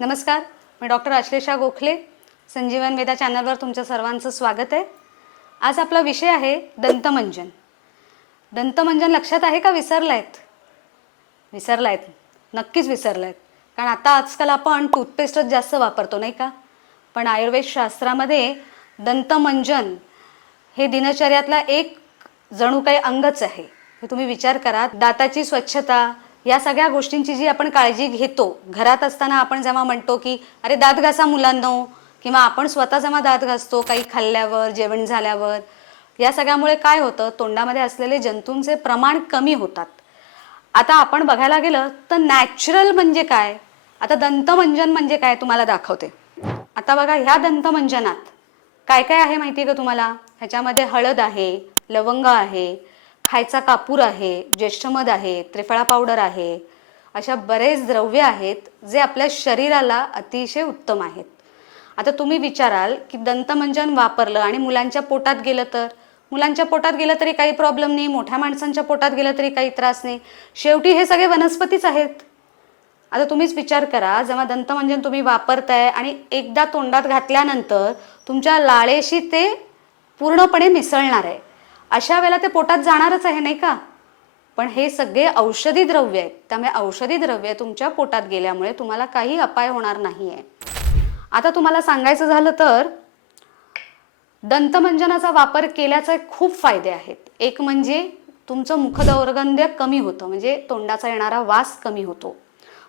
नमस्कार मी डॉक्टर अश्लेषा गोखले संजीवन वेदा चॅनलवर तुमच्या सर्वांचं स्वागत आहे. आज आपला विषय आहे दंतमंजन. दंतमंजन लक्षात आहे का विसरलायत? विसरलायत. नक्कीच विसरलायत. कारण आता आजकाल आपण टूथपेस्टच जास्त वापरतो नाही का? पण आयुर्वेद शास्त्रामध्ये दंतमंजन हे दिनचर्यातला एक जणू काही अंगच आहे. हे तुम्ही विचार करा. दाताची स्वच्छता या सगळ्या गोष्टींची जी आपण काळजी घेतो घरात असताना आपण जेव्हा म्हणतो की अरे दात घासा मुलांनो किंवा आपण स्वतः जेव्हा दात घासतो काही खाल्ल्यावर जेवण झाल्यावर या सगळ्यामुळे काय होतं तोंडामध्ये असलेले जंतूंचे प्रमाण कमी होतात. आता आपण बघायला गेलं तर नॅचरल म्हणजे काय? आता दंतमंजन म्हणजे काय तुम्हाला दाखवते. आता बघा ह्या दंतमंजनात काय काय आहे माहिती आहे का तुम्हाला? ह्याच्यामध्ये हळद आहे लवंग आहे खायचा कापूर आहे ज्येष्ठमध आहे त्रिफळा पावडर आहे अशा बरेच द्रव्य आहेत जे आपल्या शरीराला अतिशय उत्तम आहेत. आता तुम्ही विचाराल की दंतमंजन वापरलं आणि मुलांच्या पोटात गेलं तर? मुलांच्या पोटात गेलं तरी काही प्रॉब्लेम नाही मोठ्या माणसांच्या पोटात गेलं तरी काही त्रास नाही. शेवटी हे सगळे वनस्पतीच आहेत. आता तुम्हीच विचार करा जेव्हा दंतमंजन तुम्ही वापरताय आणि एकदा तोंडात घातल्यानंतर तुमच्या लाळेशी ते पूर्णपणे मिसळणार आहे. अशा वेळेला ते पोटात जाणारच आहे नाही का? पण हे सगळे औषधी द्रव्य आहेत. त्यामुळे औषधी द्रव्य तुमच्या पोटात गेल्यामुळे तुम्हाला काही अपाय होणार नाही आहे आता तुम्हाला सांगायचं झालं तर दंतमंजनाचा वापर केल्याचे खूप फायदे आहेत. एक म्हणजे तुमचं मुखदौर्गंध्य कमी होतं म्हणजे तोंडाचा येणारा वास कमी होतो.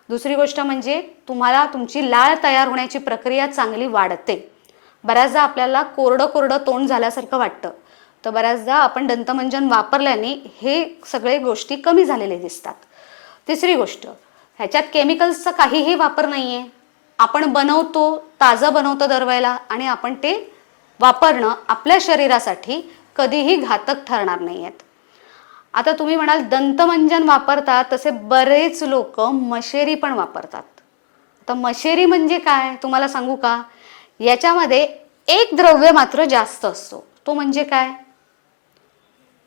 दुसरी गोष्ट म्हणजे तुम्हाला तुमची लाळ तयार होण्याची प्रक्रिया चांगली वाढते. बऱ्याचदा आपल्याला कोरडं कोरडं तोंड झाल्यासारखं वाटतं. तर बऱ्याचदा आपण दंतमंजन वापरल्याने हे सगळे गोष्टी कमी झालेले दिसतात. तिसरी गोष्ट ह्याच्यात केमिकल्सचा काहीही वापर नाही आहे आपण बनवतो ताजं बनवतो दरवेळेला आणि आपण ते वापरणं आपल्या शरीरासाठी कधीही घातक ठरणार नाही आहेत आता तुम्ही म्हणाल दंतमंजन वापरतात तसे बरेच लोक मशेरी पण वापरतात. तर मशेरी म्हणजे काय? तुम्हाला सांगू का? याच्यामध्ये एक द्रव्य मात्र जास्त असतो. तो म्हणजे काय?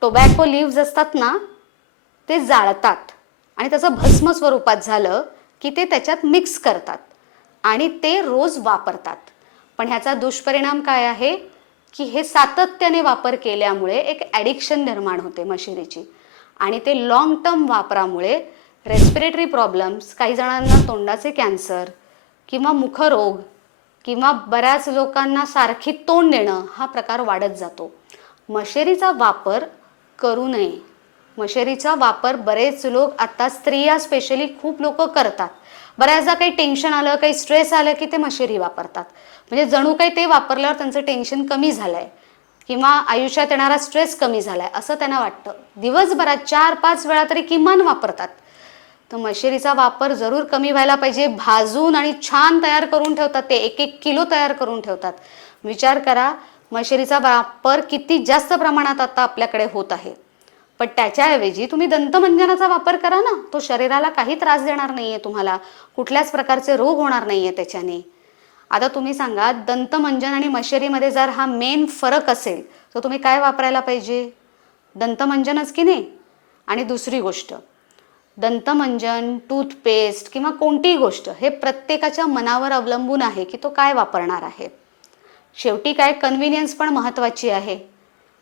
टोबॅको लिव्ज असतात ना ते जाळतात. आणि त्याचं भस्म स्वरूपात झालं की ते त्याच्यात मिक्स करतात. आणि ते रोज वापरतात. पण ह्याचा दुष्परिणाम काय आहे? की हे सातत्याने वापर केल्यामुळे एक ॲडिक्शन निर्माण होते मशिरीची आणि ते लाँग टर्म वापरामुळे रेस्पिरेटरी प्रॉब्लेम्स काही जणांना तोंडाचे कॅन्सर किंवा मुखरोग किंवा बऱ्याच लोकांना सारखी तोंड देणं हा प्रकार वाढत जातो. मशेरीचा वापर करू नये. मशेरीचा वापर बरेच लोक आता स्त्रिया स्पेशली खूप लोक करतात. बऱ्याचदा काही टेन्शन आलं काही स्ट्रेस आलं की ते मशेरी वापरतात. म्हणजे जणू काही ते वापरल्यावर त्यांचं टेन्शन कमी झालं आहे किंवा आयुष्यात येणारा स्ट्रेस कमी झाला आहे असं त्यांना वाटतं. दिवसभरात चार पाच वेळा तरी किमान वापरतात. तर मशेरीचा वापर जरूर कमी व्हायला पाहिजे. भाजून आणि छान तयार करून ठेवतात ते. एक एक किलो तयार करून ठेवतात. विचार करा मशेरीचा वापर किती जास्त प्रमाणात आता आपल्याकडे होत आहे. पण त्याच्याऐवजी तुम्ही दंतमंजनाचा वापर करा ना. तो शरीराला काही त्रास देणार नाही आहे तुम्हाला. कुठल्याच प्रकारचे रोग होणार नाही आहे त्याच्याने. आता तुम्ही सांगा दंतमंजन आणि मशेरीमध्ये जर हा मेन फरक असेल तर तुम्ही काय वापरायला पाहिजे? दंतमंजनच की नाही? आणि दुसरी गोष्ट दंतमंजन टूथपेस्ट किंवा कोणतीही गोष्ट हे प्रत्येकाच्या मनावर अवलंबून आहे की तो काय वापरणार आहे? शेवटी काय कन्व्हिनियन्स पण महत्त्वाची आहे.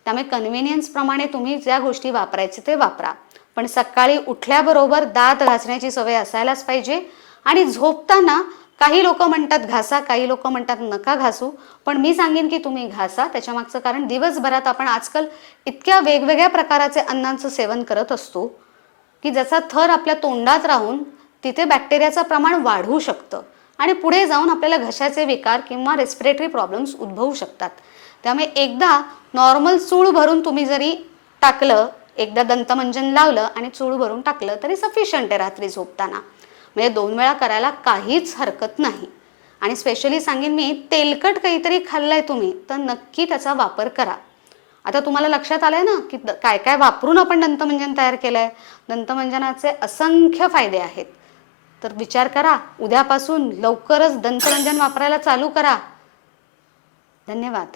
त्यामुळे कन्व्हिनियन्सप्रमाणे तुम्ही ज्या गोष्टी वापरायचे ते वापरा. पण सकाळी उठल्याबरोबर दात घासण्याची सवय असायलाच पाहिजे. आणि झोपताना काही लोक म्हणतात घासा. काही लोक म्हणतात नका घासू. पण मी सांगेन की तुम्ही घासा. त्याच्यामागचं कारण दिवसभरात आपण आजकाल इतक्या वेगवेगळ्या प्रकाराचे अन्नांचं सेवन करत असतो की ज्याचा थर आपल्या तोंडात राहून तिथे बॅक्टेरियाचं प्रमाण वाढू शकतं. आणि पुढे जाऊन आपल्याला घशाचे विकार किंवा रेस्पिरेटरी प्रॉब्लेम्स उद्भवू शकतात. त्यामुळे एकदा नॉर्मल चूळ भरून तुम्ही जरी टाकलं एकदा दंतमंजन लावलं आणि चूळ भरून टाकलं तरी सफिशियंट आहे रात्री झोपताना. म्हणजे दोन वेळा करायला काहीच हरकत नाही. आणि स्पेशली सांगेन मी तेलकट काहीतरी खाल्लंय तुम्ही तर नक्की त्याचा वापर करा. आता तुम्हाला लक्षात आलंय ना की द- काय काय वापरून आपण दंतमंजन तयार केलंय? दंतमंजनाचे असंख्य फायदे आहेत. तर विचार करा. उद्यापासून लवकरच दंतरंजन वापरायला चालू करा. धन्यवाद.